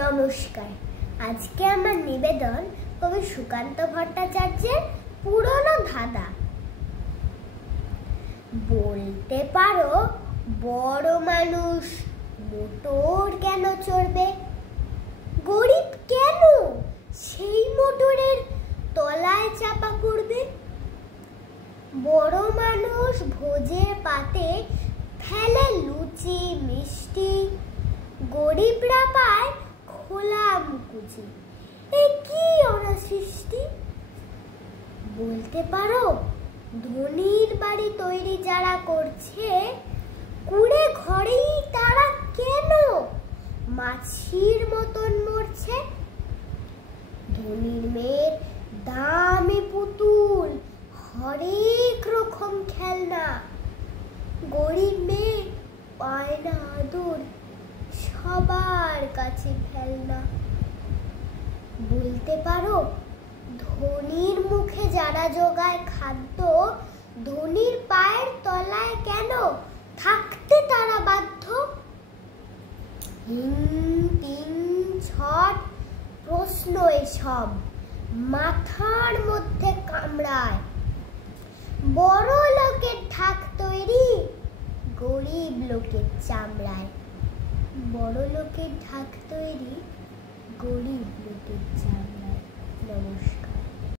নমস্কার। আজকে আমার নিবেদন কবি সুকান্ত ভট্টাচার্যের পুরনো ধাঁধা। বলতে পারো বড় মানুষ মোটর কেন চড়বে? গরিব কেন সেই মোটরের তলায় চাপা পড়বে? বড় মানুষ ভোজের পাতে ফেলে লুচি মিষ্টি, গরিবরা পায় খোলা মুকুচি। এ কি ওরা সৃষ্টি? বলতে পারো ধনীর বাড়ি তৈরি যারা করছে, কুড়ে ঘরেই তারা কেন মাছির মতন মরছে? ধনীর মেয়ের দামি পুতুল, হরেক রকম খেলনা, গরিব মেয়ে পায় না আদর, সবার কাছে ফেলনা। বলতে পারো ধনীর মুখে যারা জোগায় খাদ্য, ধনীর পায়ের তলায় কেন থাকতে তারা বাধ্য? হিং তিং ছট প্রশ্ন এসব মাথার মধ্যে কামড়ায়। বড় লোকের ঢাক তৈরি, গরিব লোকের চামড়ায়। বড় লোকের ঢাক তৈরি, গরিব লোকের চামড়ায়। নমস্কার।